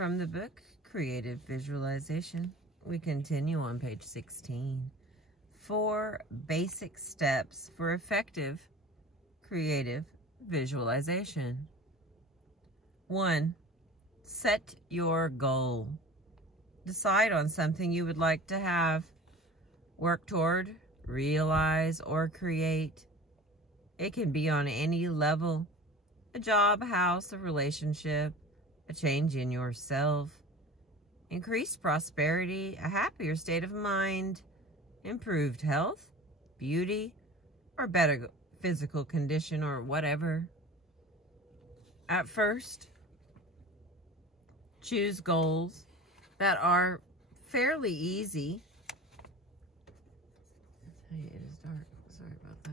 From the book, Creative Visualization, we continue on page 16. 4 basic steps for effective creative visualization. 1. Set your goal. Decide on something you would like to have, work toward, realize, or create. It can be on any level: a job, a house, a relationship, a change in yourself, increased prosperity, a happier state of mind, improved health, beauty, or better physical condition, or whatever. At first, choose goals that are fairly easy. It is dark. Sorry about that.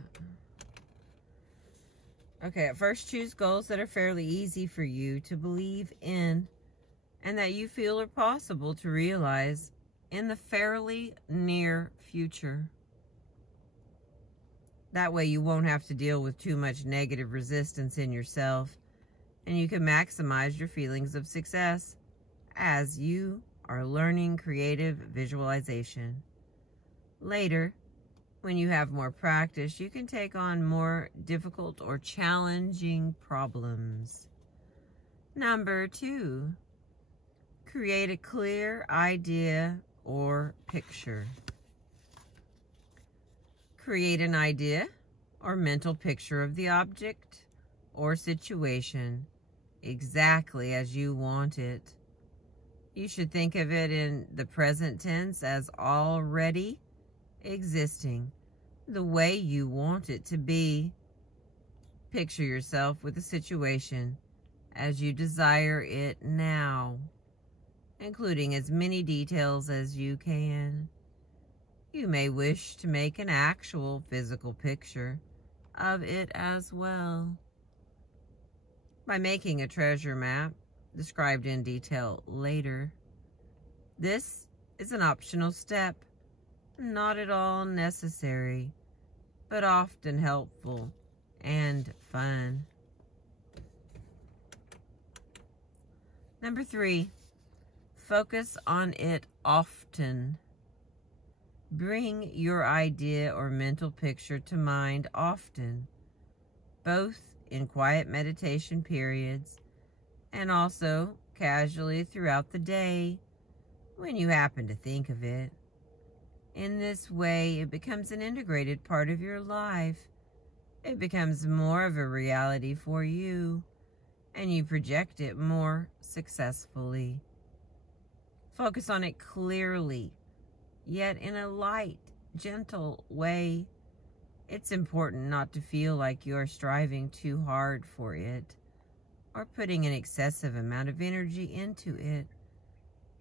Okay, at first choose goals that are fairly easy for you to believe in and that you feel are possible to realize in the fairly near future. That way you won't have to deal with too much negative resistance in yourself, and you can maximize your feelings of success as you are learning creative visualization. Later, when you have more practice, you can take on more difficult or challenging problems. Number 2, create a clear idea or picture. Create an idea or mental picture of the object or situation exactly as you want it. You should think of it in the present tense as already existing, the way you want it to be. Picture yourself with the situation as you desire it now, including as many details as you can. You may wish to make an actual physical picture of it as well. By making a treasure map, described in detail later. This is an optional step, not at all necessary, but often helpful and fun. Number 3, focus on it often. Bring your idea or mental picture to mind often, both in quiet meditation periods and also casually throughout the day when you happen to think of it. In this way, it becomes an integrated part of your life. It becomes more of a reality for you, and you project it more successfully. Focus on it clearly, yet in a light, gentle way. It's important not to feel like you are striving too hard for it or putting an excessive amount of energy into it.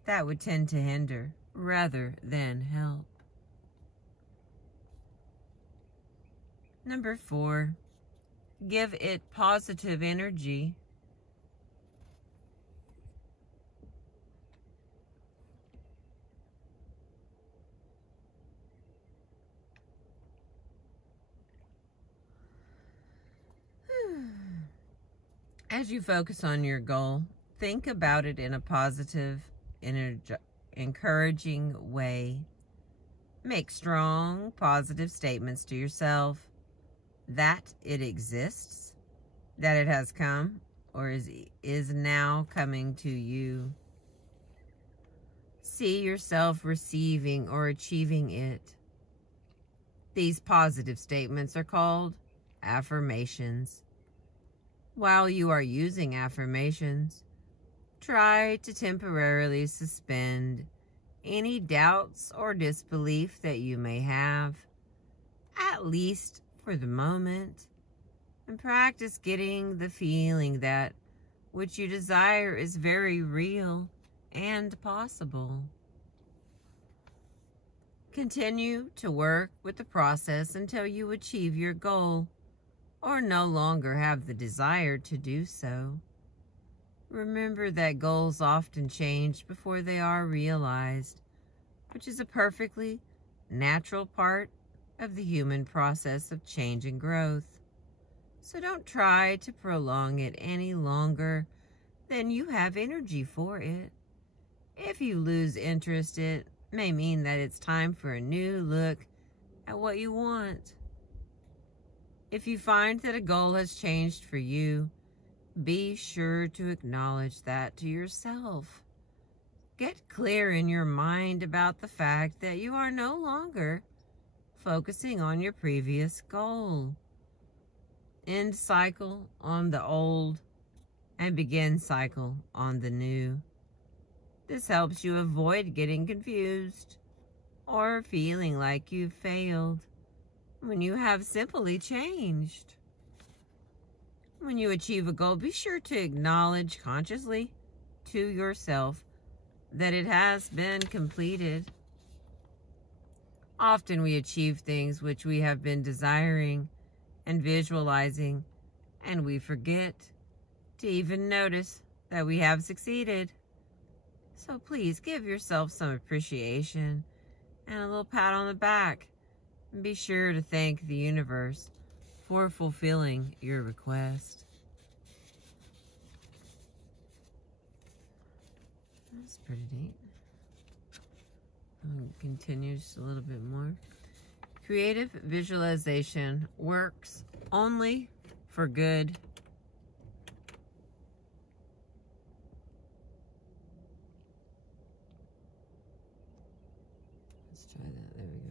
That would tend to hinder rather than help. Number 4, give it positive energy. As you focus on your goal, think about it in a positive, encouraging way. Make strong, positive statements to yourself that it exists, that it has come, or is now coming to you. See yourself receiving or achieving it. These positive statements are called affirmations. While you are using affirmations, try to temporarily suspend any doubts or disbelief that you may have, at least for the moment, and practice getting the feeling that what you desire is very real and possible. Continue to work with the process until you achieve your goal or no longer have the desire to do so. Remember that goals often change before they are realized, which is a perfectly natural part of the human process of change and growth. So don't try to prolong it any longer then you have energy for it. If you lose interest, it may mean that it's time for a new look at what you want. If you find that a goal has changed for you, be sure to acknowledge that to yourself. Get clear in your mind about the fact that you are no longer focusing on your previous goal. End cycle on the old and begin cycle on the new. This helps you avoid getting confused or feeling like you've failed when you have simply changed. When you achieve a goal, be sure to acknowledge consciously to yourself that it has been completed. Often we achieve things which we have been desiring and visualizing, and we forget to even notice that we have succeeded. So please give yourself some appreciation and a little pat on the back. And be sure to thank the universe for fulfilling your request. That's pretty neat. And continues a little bit more. Creative visualization works only for good. Let's try that. There we go.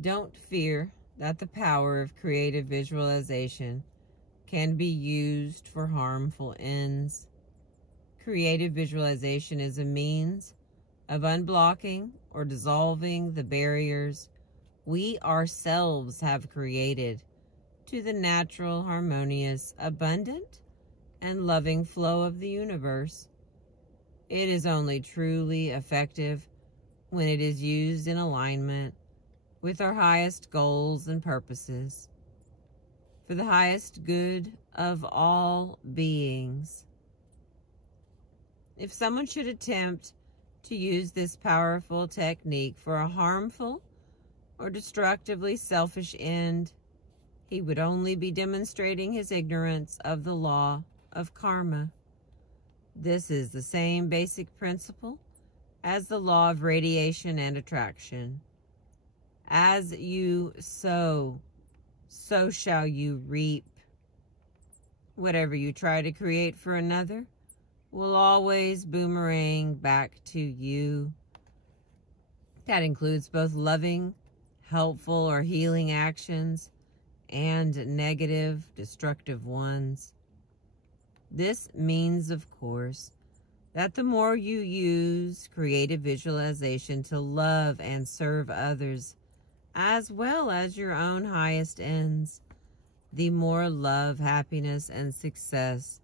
Don't fear that the power of creative visualization can be used for harmful ends. Creative visualization is a means of unblocking or dissolving the barriers we ourselves have created to the natural, harmonious, abundant, and loving flow of the universe. It is only truly effective when it is used in alignment with our highest goals and purposes for the highest good of all beings. If someone should attempt to use this powerful technique for a harmful or destructively selfish end, he would only be demonstrating his ignorance of the law of karma. This is the same basic principle as the law of radiation and attraction. As you sow, so shall you reap. Whatever you try to create for another will always boomerang back to you. That includes both loving, helpful, or healing actions and negative, destructive ones. This means, of course, that the more you use creative visualization to love and serve others, as well as your own highest ends, the more love, happiness, and success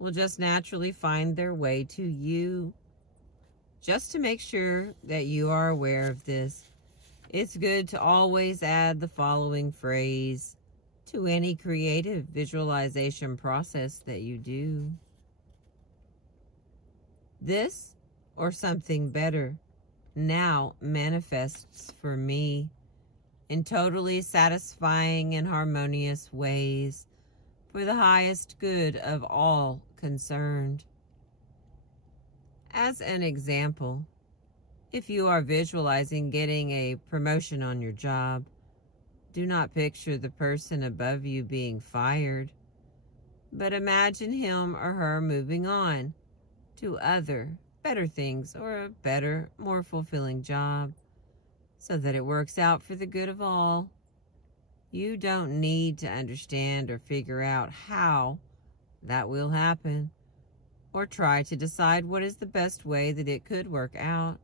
will just naturally find their way to you. Just to make sure that you are aware of this, it's good to always add the following phrase to any creative visualization process that you do. This, or something better, now manifests for me in totally satisfying and harmonious ways for the highest good of all concerned. As an example, if you are visualizing getting a promotion on your job, do not picture the person above you being fired, but imagine him or her moving on to other, better things or a better, more fulfilling job so that it works out for the good of all. You don't need to understand or figure out how that will happen, or try to decide what is the best way that it could work out.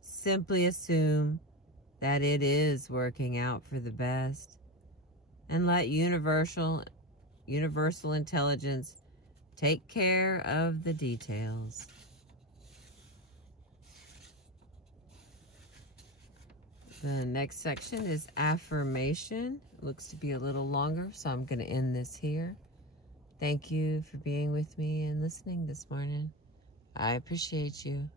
Simply assume that it is working out for the best, and let universal intelligence take care of the details. The next section is affirmation. It looks to be a little longer, so I'm going to end this here. Thank you for being with me and listening this morning. I appreciate you.